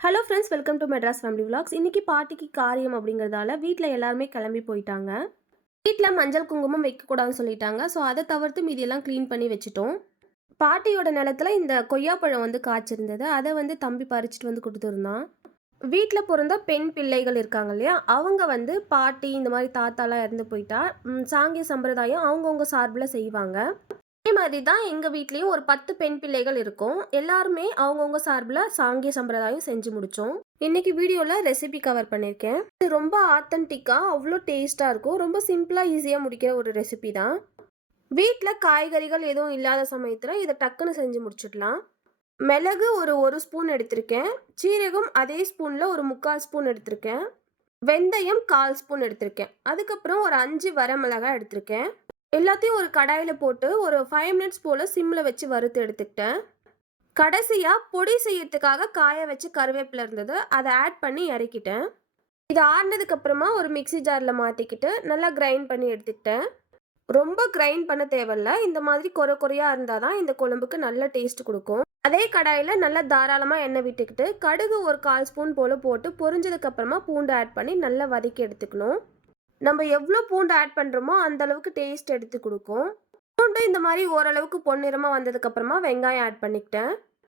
Hello friends, welcome to Madras family vlogs. இன்றைக்கி பாட்டிக்கு காரியம் அப்படிங்கிறதால வீட்டில் எல்லாருமே கிளம்பி போயிட்டாங்க. வீட்டில் மஞ்சள் குங்குமம் வைக்கக்கூடாதுன்னு சொல்லிட்டாங்க. ஸோ அதை தவிர்த்து மீதியெல்லாம் க்ளீன் பண்ணி வச்சுட்டோம். பாட்டியோட நிலத்தில் இந்த கொய்யாப்பழம் வந்து காய்ச்சிருந்தது. அதை வந்து தம்பி பறிச்சுட்டு வந்து கொடுத்துருந்தான். வீட்டில் பிறந்த பெண் பிள்ளைகள் இருக்காங்க இல்லையா, அவங்க வந்து பாட்டி இந்த மாதிரி தாத்தாலாம் இறந்து போயிட்டா சாங்கிய சம்பிரதாயம் அவங்கவுங்க சார்பில் செய்வாங்க. அதே மாதிரி தான் எங்கள் வீட்லேயும் ஒரு 10 பெண் பிள்ளைகள் இருக்கும். எல்லாருமே அவங்கவுங்க சார்பில் சாங்கிய சம்பிரதாயம் செஞ்சு முடித்தோம். இன்றைக்கி வீடியோவில் ரெசிபி கவர் பண்ணியிருக்கேன். இது ரொம்ப ஆத்தென்டிக்காக அவ்வளோ டேஸ்ட்டாக இருக்கும். ரொம்ப சிம்பிளாக ஈஸியாக முடிக்கிற ஒரு ரெசிபி தான். வீட்டில் காய்கறிகள் எதுவும் இல்லாத சமயத்தில் இதை டக்குன்னு செஞ்சு முடிச்சிடலாம். மிளகு ஒரு ஸ்பூன் எடுத்திருக்கேன். சீரகம் அதே ஸ்பூனில் ஒரு 3/4 ஸ்பூன் எடுத்திருக்கேன். வெந்தயம் 1/4 ஸ்பூன் எடுத்திருக்கேன். அதுக்கப்புறம் ஒரு 5 வரமிளகாய் எடுத்திருக்கேன். எல்லாத்தையும் ஒரு கடாயில் போட்டு ஒரு 5 மினிட்ஸ் போல் சிம்மில் வச்சு வறுத்து எடுத்துக்கிட்டேன். கடைசியாக பொடி செய்யறதுக்காக காய வச்சு கருவேப்பிலை இருந்தது, அதை ஆட் பண்ணி இறக்கிட்டேன். இது ஆறினதுக்கப்புறமா ஒரு மிக்சி ஜாரில் மாற்றிக்கிட்டு நல்லா கிரைண்ட் பண்ணி எடுத்துக்கிட்டேன். ரொம்ப கிரைண்ட் பண்ண தேவையில்ல. இந்த மாதிரி குறையாக இருந்தால் தான் இந்த குழம்புக்கு நல்ல டேஸ்ட் கொடுக்கும். அதே கடாயில் நல்லா தாராளமாக எண்ணெய் விட்டுக்கிட்டு கடுகு ஒரு 1/4 ஸ்பூன் போல் போட்டு பொரிஞ்சதுக்கப்புறமா பூண்டு ஆட் பண்ணி நல்லா வதக்கி எடுத்துக்கணும். நம்ம எவ்வளோ பூண்டு ஆட் பண்ணுறோமோ அந்தளவுக்கு டேஸ்ட் எடுத்து கொடுக்கும். பூண்டு இந்த மாதிரி ஓரளவுக்கு பொன்னிறமாக வந்ததுக்கப்புறமா வெங்காயம் ஆட் பண்ணிக்கிட்டேன்.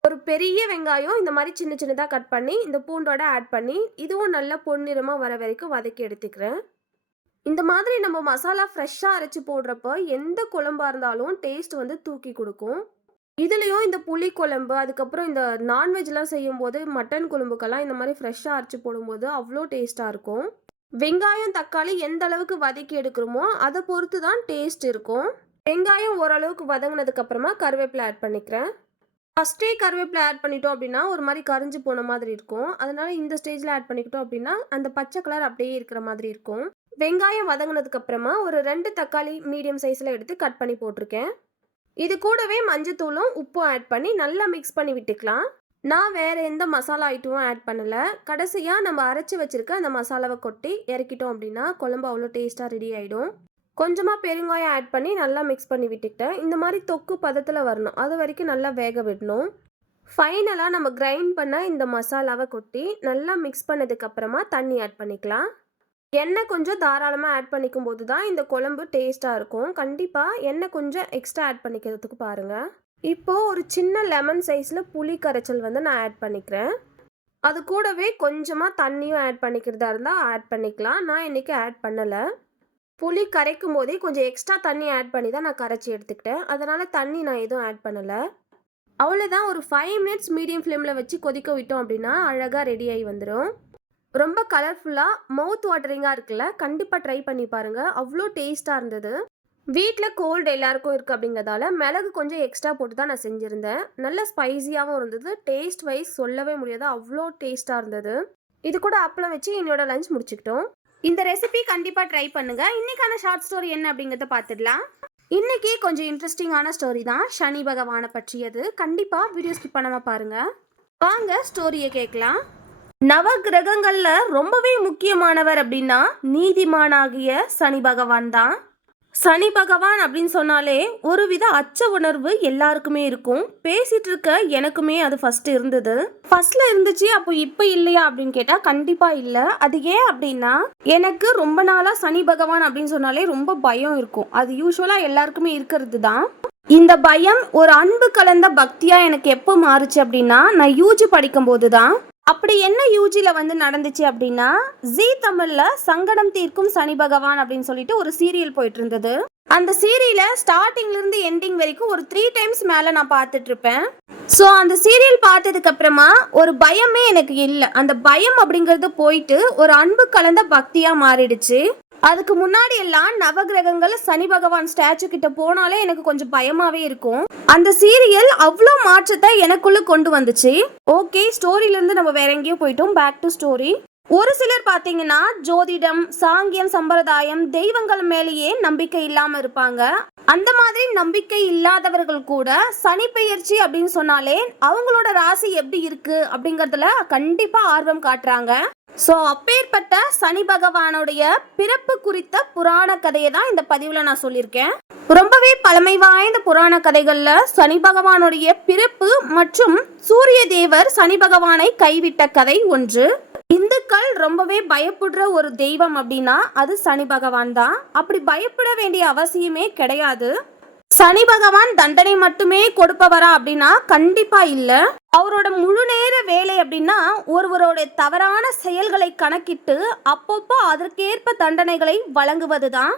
ஒரு பெரிய வெங்காயம் இந்த மாதிரி சின்ன சின்னதாக கட் பண்ணி இந்த பூண்டோட ஆட் பண்ணி இதுவும் நல்லா பொன்னிறமாக வர வரைக்கும் வதக்கி எடுத்துக்கிறேன். இந்த மாதிரி நம்ம மசாலா ஃப்ரெஷ்ஷாக அரைச்சி போடுறப்போ எந்த குழம்பாக இருந்தாலும் டேஸ்ட் வந்து தூக்கி கொடுக்கும். இதுலேயும் இந்த புளி குழம்பு, அதுக்கப்புறம் இந்த நான்வெஜ்லாம் செய்யும்போது மட்டன் குழம்புக்கெல்லாம் இந்த மாதிரி ஃப்ரெஷ்ஷாக அரைச்சி போடும்போது அவ்வளோ டேஸ்ட்டாக இருக்கும். வெங்காயம் தக்காளி எந்த அளவுக்கு வதக்கி எடுக்கிறோமோ அதை பொறுத்து தான் டேஸ்ட் இருக்கும். வெங்காயம் ஓரளவுக்கு வதங்கினதுக்கு அப்புறமா கருவேப்பிலை ஆட் பண்ணிக்கிறேன். ஃபஸ்ட்டே கருவேப்பிலை ஆட் பண்ணிட்டோம் அப்படின்னா ஒரு மாதிரி கரிஞ்சு போன மாதிரி இருக்கும். அதனால இந்த ஸ்டேஜில் ஆட் பண்ணிக்கிட்டோம் அப்படின்னா அந்த பச்சை கலர் அப்படியே இருக்கிற மாதிரி இருக்கும். வெங்காயம் வதங்கினதுக்கு அப்புறமா ஒரு 2 தக்காளி மீடியம் சைஸில் எடுத்து கட் பண்ணி போட்டிருக்கேன். இது கூடவே மஞ்சத்தூளும் உப்பும் ஆட் பண்ணி நல்லா மிக்ஸ் பண்ணி விட்டுக்கலாம். நான் வேறு எந்த மசாலா ஐட்டமும் ஆட் பண்ணலை. கடைசியாக நம்ம அரைச்சி வச்சுருக்க அந்த மசாலாவை கொட்டி இறக்கிட்டோம் அப்படின்னா குழம்பு அவ்வளோ டேஸ்ட்டாக ரெடி ஆகிடும். கொஞ்சமாக பெருங்காயம் ஆட் பண்ணி நல்லா மிக்ஸ் பண்ணி விட்டுக்கிட்டேன். இந்த மாதிரி தொக்கு பதத்தில் வரணும், அது வரைக்கும் நல்லா வேக விடணும். ஃபைனலாக நம்ம கிரைண்ட் பண்ண இந்த மசாலாவை கொட்டி நல்லா மிக்ஸ் பண்ணதுக்கப்புறமா தண்ணி ஆட் பண்ணிக்கலாம். எண்ணெய் கொஞ்சம் தாராளமாக ஆட் பண்ணிக்கும் போது தான் இந்த குழம்பு டேஸ்ட்டாக இருக்கும். கண்டிப்பாக எண்ணெய் கொஞ்சம் எக்ஸ்ட்ரா ஆட் பண்ணிக்கிறதுக்கு பாருங்கள். இப்போது ஒரு சின்ன லெமன் சைஸில் புளி கரைச்சல் வந்து நான் ஆட் பண்ணிக்கிறேன். அது கூடவே கொஞ்சமாக தண்ணியும் ஆட் பண்ணிக்கிறதா இருந்தால் ஆட் பண்ணிக்கலாம். நான் இன்றைக்கி ஆட் பண்ணலை. புளி கரைக்கும் போதே கொஞ்சம் எக்ஸ்ட்ரா தண்ணி ஆட் பண்ணி தான் நான் கரைச்சி எடுத்துக்கிட்டேன். அதனால் தண்ணி நான் எதுவும் ஆட் பண்ணலை. அவ்வளோதான். ஒரு 5 மினிட்ஸ் மீடியம் ஃப்ளேமில் வச்சு கொதிக்க விட்டோம் அப்படின்னா அழகாக ரெடி ஆகி வந்துடும். ரொம்ப கலர்ஃபுல்லாக மவுத் வாட்டரிங்காக இருக்குல்ல, கண்டிப்பாக ட்ரை பண்ணி பாருங்கள். அவ்வளோ டேஸ்ட்டாக இருந்தது. வீட்டில் கோல்டு எல்லாருக்கும் இருக்குது அப்படிங்கிறதால மிளகு கொஞ்சம் எக்ஸ்ட்ரா போட்டு தான் நான் செஞ்சுருந்தேன். நல்ல ஸ்பைஸியாகவும் இருந்தது. டேஸ்ட் வைஸ் சொல்லவே முடியாது, அவ்வளோ டேஸ்ட்டாக இருந்தது. இது கூட அப்பளம் வச்சு என்னோட லஞ்ச் முடிச்சுக்கிட்டோம். இந்த ரெசிபி கண்டிப்பாக ட்ரை பண்ணுங்கள். இன்றைக்கான ஷார்ட் ஸ்டோரி என்ன அப்படிங்கிறத பார்த்துடலாம். இன்றைக்கி கொஞ்சம் இன்ட்ரெஸ்டிங்கான ஸ்டோரி தான், சனி பகவானை பற்றியது. கண்டிப்பாக வீடியோ ஸ்கிப் பண்ணாமல் பாருங்கள். வாங்க ஸ்டோரியை கேட்கலாம். நவ கிரகங்களில் ரொம்பவே முக்கியமானவர் அப்படின்னா நீதிமானாகிய சனி பகவான் தான். சனி பகவான் அப்படின்னு சொன்னாலே ஒரு வித அச்ச உணர்வு எல்லாருக்குமே இருக்கும். பேசிட்டு இருக்க எனக்குமே அது ஃபர்ஸ்ட்ல இருந்துச்சு. அப்போ இப்போ இல்லையா அப்படின்னு கேட்டால் கண்டிப்பாக இல்லை. அது ஏன் அப்படின்னா எனக்கு ரொம்ப நாளாக சனி பகவான் அப்படின்னு சொன்னாலே ரொம்ப பயம் இருக்கும். அது யூஸ்வலாக எல்லாருக்குமே இருக்கிறது தான். இந்த பயம் ஒரு அன்பு கலந்த பக்தியாக எனக்கு எப்போ மாறுச்சு அப்படின்னா நான் யூஜி படிக்கும்போது தான். அப்படி என்ன யூஜியில் வந்து நடந்துச்சு அப்படின்னா, ஜீ தமிழில் சங்கடம் தீர்க்கும் சனி பகவான் அப்படின்னு சொல்லிட்டு ஒரு சீரியல் போயிட்டு இருந்தது. அந்த சீரியலை ஸ்டார்டிங்லேருந்து எண்டிங் வரைக்கும் ஒரு 3 டைம்ஸ் மேலே நான் பார்த்துட்டு இருப்பேன். ஸோ அந்த சீரியல் பார்த்ததுக்கு அப்புறமா ஒரு பயமே எனக்கு இல்லை. அந்த பயம் அப்படிங்கிறது போயிட்டு ஒரு அன்பு கலந்த பக்தியாக மாறிடுச்சு. அதுக்கு முன்னாடி எல்லாம் நவகிரகங்கள் சனி பகவான் ஸ்டாச்சு கிட்ட போனாலே எனக்கு கொஞ்சம் பயமாவே இருக்கும். அந்த சீரியல் அவ்வளோ மாற்றத்தை எனக்குள்ள கொண்டு வந்துச்சு. ஓகே, ஸ்டோரியிலேருந்து நம்ம வேற எங்கேயோ போயிட்டோம். Back to story. ஒரு சிலர் பார்த்தீங்கன்னா ஜோதிடம், சாங்கியம், சம்பிரதாயம், தெய்வங்கள் மேலேயே நம்பிக்கை இல்லாம இருப்பாங்க. அந்த மாதிரி நம்பிக்கை இல்லாதவர்கள் கூட சனி பெயர்ச்சி அப்படின்னு சொன்னாலே அவங்களோட ராசி எப்படி இருக்கு அப்படிங்கறதுல கண்டிப்பா ஆர்வம் காட்டுறாங்க. ஸோ அப்பேற்பட்ட சனி பகவானுடைய பிறப்பு குறித்த புராண கதையை தான் இந்த பதிவில் நான் சொல்லியிருக்கேன். ரொம்பவே பழமை வாய்ந்த புராண கதைகள்ல சனி பகவானுடைய பிறப்பு மற்றும் சூரிய தேவர் சனி பகவானை கைவிட்ட கதை ஒன்று. இந்துக்கள் ரொம்பவே பயப்படுற ஒரு தெய்வம் அப்படின்னா அது சனி பகவான் தான். அப்படி பயப்பட வேண்டிய அவசியமே கிடையாது. சனி பகவான் தண்டனை மட்டுமே கொடுப்பவரா அப்படின்னா கண்டிப்பா இல்ல. அவரோட முழு நேர வேலை அப்படின்னா ஒருவரோட தவறான செயல்களை கணக்கிட்டு அப்பப்போ அதற்கேற்ப தண்டனைகளை வழங்குவதுதான்.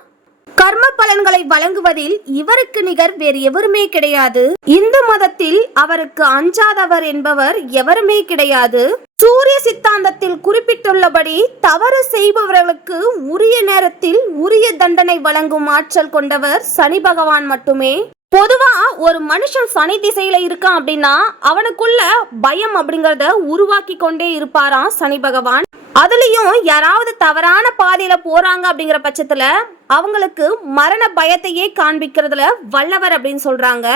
கர்ம பலன்களை வழங்குவதில் இவருக்கு நிகர் வேறு எவருமே கிடையாது. இந்து மதத்தில் அவருக்கு அஞ்சாதவர் என்பவர் எவருமே கிடையாது. சூரிய சித்தாந்தத்தில் குறிப்பிட்டுள்ளபடி தவறு செய்பவர்களுக்கு உரிய நேரத்தில் உரிய தண்டனை வழங்கும் ஆற்றல் கொண்டவர் சனி பகவான் மட்டுமே. பொதுவா ஒரு மனுஷன் சனி திசையில இருக்கான் அப்படின்னா அவனுக்குள்ள பயம் அப்படிங்கறத உருவாக்கி கொண்டே இருப்பாராம் சனி பகவான். அதுலயும் யாராவது தவறான பாதையில போறாங்க அப்படிங்கிற பட்சத்துல அவங்களுக்கு மரண பயத்தையே காண்பிக்கிறதுல வல்லவர் அப்படின்னு சொல்றாங்க.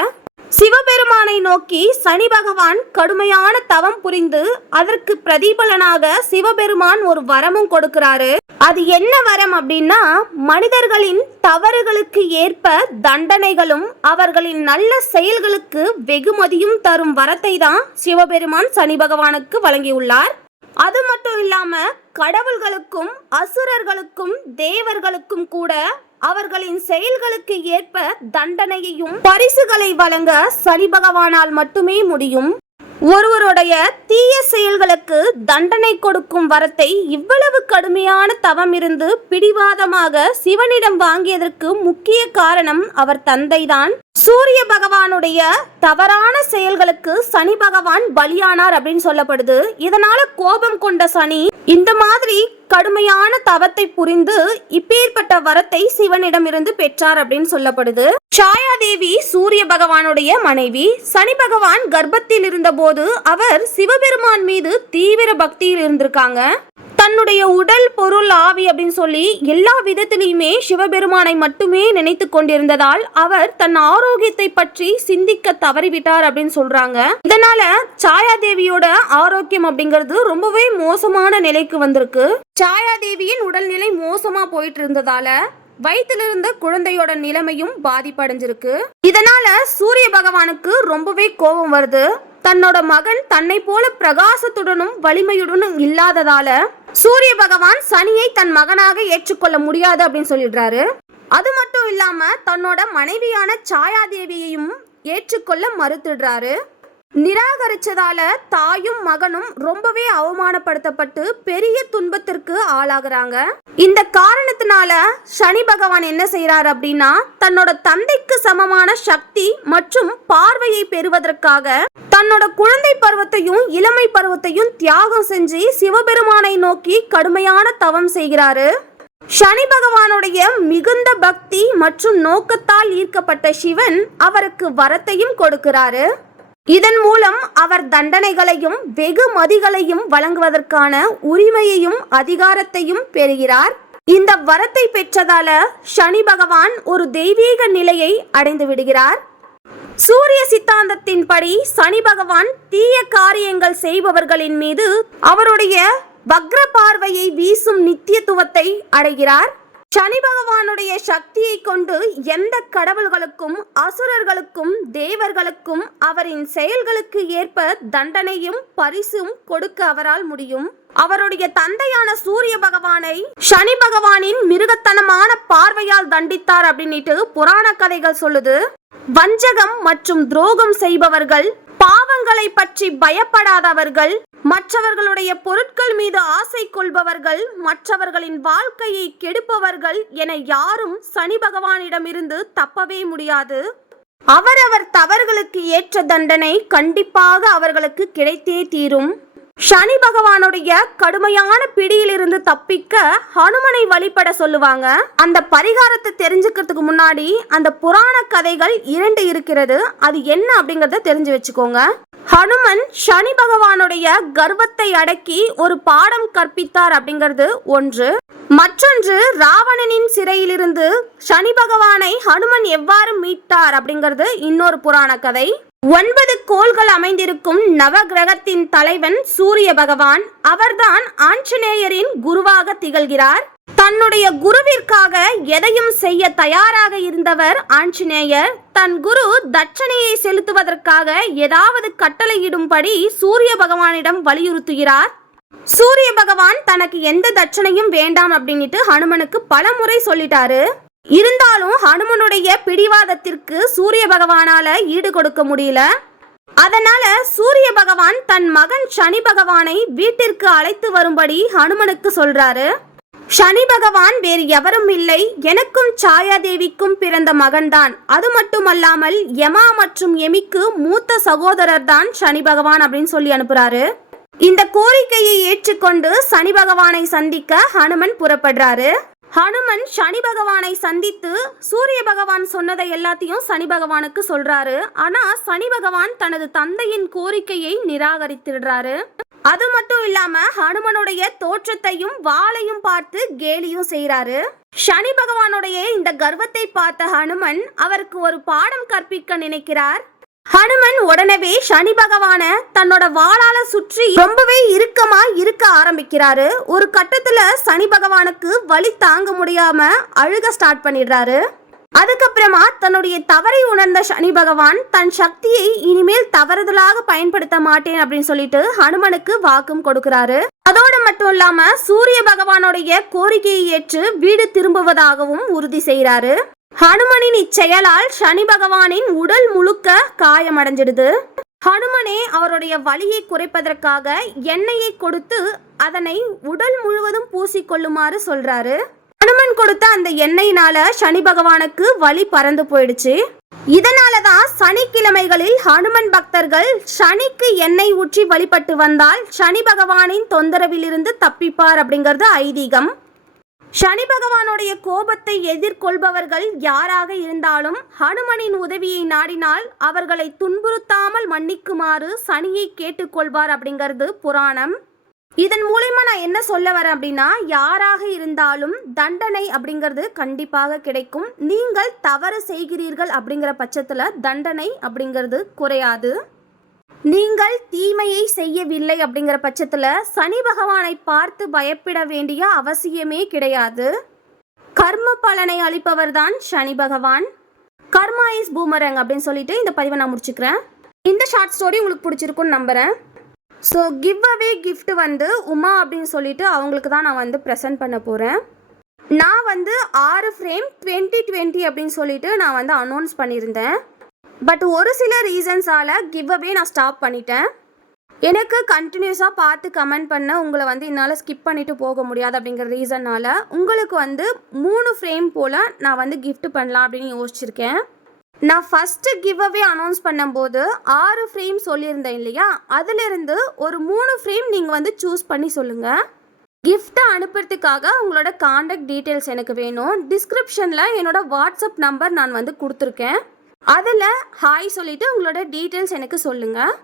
சிவபெருமானை நோக்கி சனி பகவான் கடுமையான தவம் புரிந்து அதற்கு பிரதிபலனாக சிவபெருமான் ஒரு வரமும் கொடுக்கிறாரு. அது என்ன வரம் அப்படின்னா மனிதர்களின் தவறுகளுக்கு ஏற்ப தண்டனைகளும் அவர்களின் நல்ல செயல்களுக்கு வெகுமதியும் தரும் வரத்தை தான் சிவபெருமான் சனி பகவானுக்கு வழங்கியுள்ளார். அது மட்டும் இல்லாம கடவுள்களுக்கும் அசுரர்களுக்கும் தேவர்களுக்கும் கூட அவர்களின் செயல்களுக்கு ஏற்ப தண்டனையையும் பரிசுகளை வழங்க சனி பகவானால் மட்டுமே முடியும். ஒருவருடைய தீய செயல்களுக்கு தண்டனை கொடுக்கும் வரத்தை இவ்வளவு கடுமையான தவம் இருந்து பிடிவாதமாக சிவனிடம் வாங்கியதற்கு முக்கிய காரணம் அவர் தந்தைதான். சூரிய பகவானுடைய தவறான செயல்களுக்கு சனி பகவான் பலியானார் அப்படின்னு சொல்லப்படுது. இதனால கோபம் கொண்ட சனி இந்த மாதிரி கடுமையான தவத்தை புரிந்து இப்பேற்பட்ட வரத்தை சிவனிடம் இருந்து பெற்றார் அப்படின்னு சொல்லப்படுது. சாயாதேவி சூரிய பகவானுடைய மனைவி. சனி பகவான் கர்ப்பத்தில் இருந்த போது அவர் சிவபெருமான் மீது தீவிர பக்தியில் இருந்திருக்காங்க. தன்னுடைய உடல், பொருள், ஆவி அப்படின்னு சொல்லி எல்லா விதத்திலையுமே சிவபெருமானை மட்டுமே நினைத்து கொண்டிருந்ததால் அவர் தன் ஆரோக்கியத்தை பற்றி சிந்திக்க தவறிவிட்டார் அப்படின்னு சொல்றாங்க. இதனால சாயாதேவியோட ஆரோக்கியம் அப்படிங்கிறது ரொம்பவே மோசமான நிலைக்கு வந்திருக்கு. சாயாதேவியின் உடல்நிலை மோசமா போயிட்டு இருந்ததால வயிற்றிலிருந்த குழந்தையோட நிலைமையும் பாதிப்படைஞ்சிருக்கு. இதனால சூரிய பகவானுக்கு ரொம்பவே கோபம் வருது. தன்னோட மகன் தன்னை போல பிரகாசத்துடனும் வலிமையுடனும் இல்லாததால சூரிய பகவான் சனியை தன் மகனாக ஏற்றுக்கொள்ள முடியாது அப்படின்னு சொல்லிடுறாரு. அது மட்டும் இல்லாம தன்னோட மனைவியான சாயாதேவியையும் ஏற்றுக்கொள்ள மறுத்துடுறாரு. நிராகரிச்சதால தாயும் மகனும் ரொம்பவே அவமானப்படுத்தப்பட்டு பெரிய துன்பத்திற்கு ஆளாகிறாங்க. இந்த காரணத்தினால சனி பகவான் என்ன செய்யறாரு அப்படின்னா தன்னோட தந்தைக்கு சமமான சக்தி மற்றும் பார்வையை பெறுவதற்காக தன்னோட குழந்தை பருவத்தையும் இளமை பருவத்தையும் தியாகம் செஞ்சு சிவபெருமானை நோக்கி கடுமையான தவம் செய்கிறாரு. சனி பகவானுடைய மிகுந்த பக்தி மற்றும் நோக்கத்தால் ஈர்க்கப்பட்ட சிவன் அவருக்கு வரத்தையும் கொடுக்கிறாரு. இதன் மூலம் அவர் தண்டனைகளையும் வெகுமதிகளையும் வழங்குவதற்கான உரிமையையும் அதிகாரத்தையும் பெறுகிறார். இந்த வரத்தை பெற்றதால சனி பகவான் ஒரு தெய்வீக நிலையை அடைந்து விடுகிறார். சூரிய சித்தாந்தத்தின்படி சனி பகவான் தீய காரியங்கள் செய்பவர்களின் மீது அவருடைய வக்ர பார்வையை வீசும் நித்தியத்துவத்தை அடைகிறார். சனி பகவானுடைய சக்தியை கொண்டு எந்த கடவுள்களுக்கும் அசுரர்களுக்கும் தேவர்களுக்கும் அவரின் செயல்களுக்கு ஏற்ப தண்டனையும் பரிசும் கொடுக்க அவரால் முடியும். அவருடைய தந்தையான சூரிய பகவானை சனி பகவானின் மிருகத்தனமான பார்வையால் தண்டித்தார் அப்படின்னுட்டு புராண கதைகள் சொல்லுது. வஞ்சகம் மற்றும் துரோகம் செய்பவர்கள், பாவங்களை பற்றி பயப்படாதவர்கள், மற்றவர்களுடைய பொருட்கள் மீது ஆசை கொள்பவர்கள், மற்றவர்களின் வாழ்க்கையை கெடுப்பவர்கள் என யாரும் சனி பகவானிடமிருந்து தப்பவே முடியாது. அவரவர் தவறுகளுக்கு ஏற்ற தண்டனை கண்டிப்பாக அவர்களுக்கு கிடைத்தே தீரும். சனி பகவானுடைய கடுமையான பிடியிலிருந்து தப்பிக்க ஹனுமனை வழிபட சொல்லுவாங்க. அந்த பரிகாரத்தை தெரிஞ்சுக்கிறதுக்கு முன்னாடி அந்த புராண கதைகள் 2 இருக்கிறது. அது என்ன அப்படிங்கறத தெரிஞ்சு வச்சுக்கோங்க. ஹனுமன் சனி பகவானுடைய கர்வத்தை அடக்கி ஒரு பாடம் கற்பித்தார் அப்படிங்கிறது ஒன்று. மற்றொன்று, ராவணனின் சிறையிலிருந்து சனி பகவானை ஹனுமன் எவ்வாறு மீட்டார் அப்படிங்கிறது இன்னொரு புராண கதை. 9 கோள்கள் அமைந்திருக்கும் நவ கிரகத்தின் தலைவன் சூரிய பகவான். அவர்தான் ஆஞ்சநேயரின் குருவாக திகழ்கிறார். தன்னுடைய குருவிற்காக எதையும் செய்ய தயாராக இருந்தவர் ஆஞ்சநேயர். தன் குரு தட்சணையை செலுத்துவதற்காக ஏதாவது கட்டளையிடும்படி சூரிய பகவானிடம் வலியுறுத்துகிறார். சூரிய பகவான் தனக்கு எந்த தட்சணையும் வேண்டாம் அப்படின்ட்டு ஹனுமனுக்கு பல முறை சொல்லிட்டாரு. இருந்தாலும் ஹனுமனுடைய பிடிவாதத்திற்கு சூரிய பகவானால ஈடு கொடுக்க முடியல. அதனால சூரிய பகவான் தன் மகன் சனி பகவானை வீட்டிற்கு அழைத்து வரும்படி ஹனுமனுக்கு சொல்றாரு. சனி பகவான் வேறு எவரும் இல்லை, எனக்கும் சாயாதேவிக்கும் பிறந்த மகன்தான். அது மட்டுமல்லாமல் யமா மற்றும் எமிக்கு மூத்த சகோதரர் தான் சனி பகவான் அப்படின்னு சொல்லி அனுப்புறாரு. இந்த கோரிக்கையை ஏற்றுக்கொண்டு சனி பகவானை சந்திக்க ஹனுமன் புறப்படுறாரு. ஹனுமன் சனி பகவானை சந்தித்து சூரிய பகவான் சொன்னதை எல்லாத்தையும் சனி பகவானுக்கு சொல்றாரு. ஆனா சனி பகவான் தனது தந்தையின் கோரிக்கையை நிராகரித்திடுறாரு. அது மட்டும் இல்லாம ஹனுமனுடைய தோற்றத்தையும் வாளையும் பார்த்து கேலியும் செய்யறாரு. சனி பகவானுடைய இந்த கர்வத்தை பார்த்த ஹனுமன் அவருக்கு ஒரு பாடம் கற்பிக்க நினைக்கிறார். ஹனுமன் உடனே சனி பகவான தன்னோட வாளால சுற்றி ரொம்பவே இறுக்கமா இருக்க ஆரம்பிக்கிறாரு. ஒரு கட்டத்துல சனி பகவானுக்கு வலி தாங்க முடியாம அழுக ஸ்டார்ட் பண்ணிடுறாரு. அதுக்கப்புறமா தன்னுடைய தவறை உணர்ந்த சனி பகவான் தன் சக்தியை இனிமேல் தவறுதலாக பயன்படுத்த மாட்டேன் அப்படின்னு சொல்லிட்டு ஹனுமனுக்கு வாக்கும் கொடுக்கிறாரு. அதோடு மட்டும் இல்லாம சூரிய பகவானுடைய கோரிக்கையை ஏற்று வீடு திரும்புவதாகவும் உறுதி செய்கிறாரு. ஹனுமனின் இச்செயலால் சனி பகவானின் உடல் முழுக்க காயமடைஞ்சிடுது. ஹனுமனே அவருடைய வலியை குறைப்பதற்காக எண்ணெயை கொடுத்து அதனை உடல் முழுவதும் பூசிக்கொள்ளுமாறு சொல்றாரு. ஹனுமன் கொடுத்த அந்த எண்ணெயினால சனி பகவானுக்கு வலி பறந்து போயிடுச்சு. இதனாலதான் சனிக்கிழமைகளில் ஹனுமன் பக்தர்கள் சனிக்கு எண்ணெய் ஊற்றி வழிபட்டு வந்தால் சனி பகவானின் தொந்தரவிலிருந்து தப்பிப்பார் அப்படிங்கிறது ஐதீகம். சனி பகவானுடைய கோபத்தை எதிர்கொள்பவர்கள் யாராக இருந்தாலும் ஹனுமனின் உதவியை நாடினால் அவர்களை துன்புறுத்தாமல் மன்னிக்குமாறு சனியை கேட்டுக்கொள்வார் அப்படிங்கிறது புராணம். இதன் மூலமா நான் என்ன சொல்ல வரேன் அப்படின்னா, யாராக இருந்தாலும் தண்டனை அப்படிங்கிறது கண்டிப்பாக கிடைக்கும். நீங்கள் தவறு செய்கிறீர்கள் அப்படிங்கிற பட்சத்துல தண்டனை அப்படிங்கிறது குறையாது. நீங்கள் தீமையை செய்யவில்லை அப்படிங்கிற பட்சத்துல சனி பகவானை பார்த்து பயப்பட வேண்டிய அவசியமே கிடையாது. கர்ம பலனை அளிப்பவர் தான் சனி பகவான். கர்மா இஸ் பூமரங் அப்படின்னு சொல்லிட்டு இந்த பதிவை நான் முடிச்சுக்கிறேன். இந்த ஷார்ட் ஸ்டோரி உங்களுக்கு பிடிச்சிருக்குன்னு நம்புறேன். ஸோ கிவ் அவே கிஃப்ட் வந்து உமா அப்படின்னு சொல்லிட்டு அவங்களுக்கு தான் நான் வந்து ப்ரெசென்ட் பண்ண போகிறேன். நான் வந்து 6 ஃப்ரேம் 2020 அப்படின்னு சொல்லிட்டு நான் வந்து அனௌன்ஸ் பண்ணியிருந்தேன். பட் ஒரு சில ரீசன்ஸால் கிவ் அவே நான் ஸ்டாப் பண்ணிட்டேன். எனக்கு கண்டினியூஸாக பார்த்து கமெண்ட் பண்ண உங்களை வந்து என்னால் ஸ்கிப் பண்ணிவிட்டு போக முடியாது அப்படிங்கிற ரீசன்னால் உங்களுக்கு வந்து 3 ஃப்ரேம் போல் நான் வந்து கிஃப்ட் பண்ணலாம் அப்படின்னு யோசிச்சிருக்கேன். நான் ஃபஸ்ட்டு கிவ் அவே அனௌன்ஸ் பண்ணும்போது 6 ஃப்ரேம் சொல்லியிருந்தேன் இல்லையா, அதிலிருந்து ஒரு 3 ஃப்ரேம் நீங்கள் வந்து சூஸ் பண்ணி சொல்லுங்கள். கிஃப்ட்டை அனுப்புறதுக்காக உங்களோட காண்டாக்ட் டீட்டெயில்ஸ் எனக்கு வேணும். டிஸ்கிரிப்ஷனில் என்னோட வாட்ஸ்அப் நம்பர் நான் வந்து கொடுத்துருக்கேன். அதில் ஹாய் சொல்லிவிட்டு உங்களோட டீட்டெயில்ஸ் எனக்கு சொல்லுங்கள்.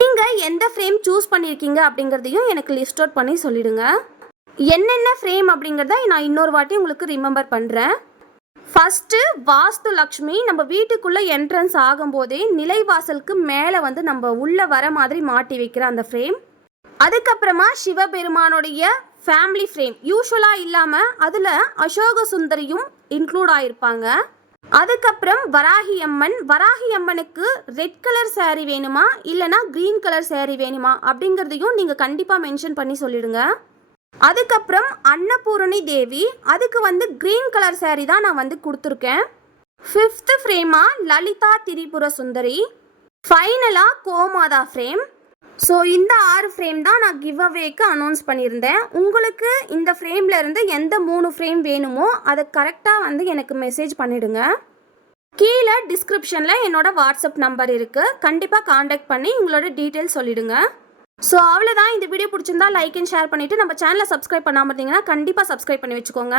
நீங்கள் எந்த ஃப்ரேம் சூஸ் பண்ணியிருக்கீங்க அப்படிங்கிறதையும் எனக்கு லிஸ்ட் அவுட் பண்ணி சொல்லிவிடுங்க. என்னென்ன ஃப்ரேம் அப்படிங்கிறத நான் இன்னொரு வாட்டி உங்களுக்கு ரிமெம்பர் பண்ணுறேன். ஃபஸ்ட்டு வாஸ்து லக்ஷ்மி நம்ம வீட்டுக்குள்ளே என்ட்ரன்ஸ் ஆகும்போதே நிலைவாசலுக்கு மேலே வந்து நம்ம உள்ளே வர மாதிரி மாட்டி வைக்கிற அந்த ஃப்ரேம். அதுக்கப்புறமா சிவபெருமானுடைய ஃபேமிலி ஃப்ரேம் யூஸ்வலாக இல்லாமல் அதில் அசோக சுந்தரியும் இன்க்ளூட் ஆகிருப்பாங்க. அதுக்கப்புறம் வராகி அம்மனுக்கு ரெட் கலர் சேரீ வேணுமா இல்லைனா க்ரீன் கலர் சேரீ வேணுமா அப்படிங்கிறதையும் நீங்கள் கண்டிப்பாக மென்ஷன் பண்ணி சொல்லிடுங்க. அதுக்கப்புறம் அன்னபூரணி தேவி, அதுக்கு வந்து க்ரீன் கலர் சேரீ தான் நான் வந்து கொடுத்துருக்கேன். 5th ஃப்ரேமாக லலிதா திரிபுர சுந்தரி, ஃபைனலாக கோமாதா ஃப்ரேம். ஸோ இந்த 6 ஃப்ரேம் தான் நான் கிவ் அவேக்கு அனௌன்ஸ் பண்ணியிருந்தேன். உங்களுக்கு இந்த ஃப்ரேமில் இருந்து எந்த 3 ஃப்ரேம் வேணுமோ அதை கரெக்டாக வந்து எனக்கு மெசேஜ் பண்ணிவிடுங்க. கீழே டிஸ்கிரிப்ஷனில் என்னோட வாட்ஸ்அப் நம்பர் இருக்குது. கண்டிப்பாக காண்டாக்ட் பண்ணி உங்களோட டீட்டெயில்ஸ் சொல்லிவிடுங்க. ஸோ அவ்வளோதான். இந்த வீடியோ பிடிச்சிருந்தா லைக் அண்ட் ஷேர் பண்ணிவிட்டு நம்ம சேனலை சப்ஸ்கிரைப் பண்ணாமல் இருந்தீங்கன்னா கண்டிப்பாக சப்ஸ்கிரைப் பண்ணி வச்சுக்கோங்க.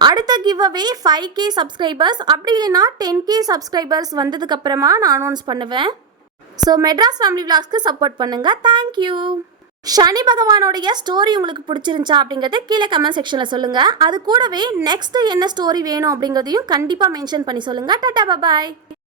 அடுத்த கிவ் அவே 5K சப்ஸ்கிரைபர்ஸ் அப்படி இல்லைன்னா 10K சப்ஸ்கிரைபர்ஸ் வந்ததுக்கப்புறமா நான் அனௌன்ஸ் பண்ணுவேன். ஸோ மெட்ராஸ் ஃபேமிலி விலாக்ஸ்க்கு சப்போர்ட் பண்ணுங்க. தேங்க்யூ. சனி பகவானோடைய ஸ்டோரி உங்களுக்கு பிடிச்சிருந்துச்சா அப்படிங்கிறத கீழே கமெண்ட் செக்ஷனில் சொல்லுங்கள். அது கூடவே நெக்ஸ்ட் என்ன ஸ்டோரி வேணும் அப்படிங்கிறதையும் கண்டிப்பாக மென்ஷன் பண்ணி சொல்லுங்கள். டாடா பாய்.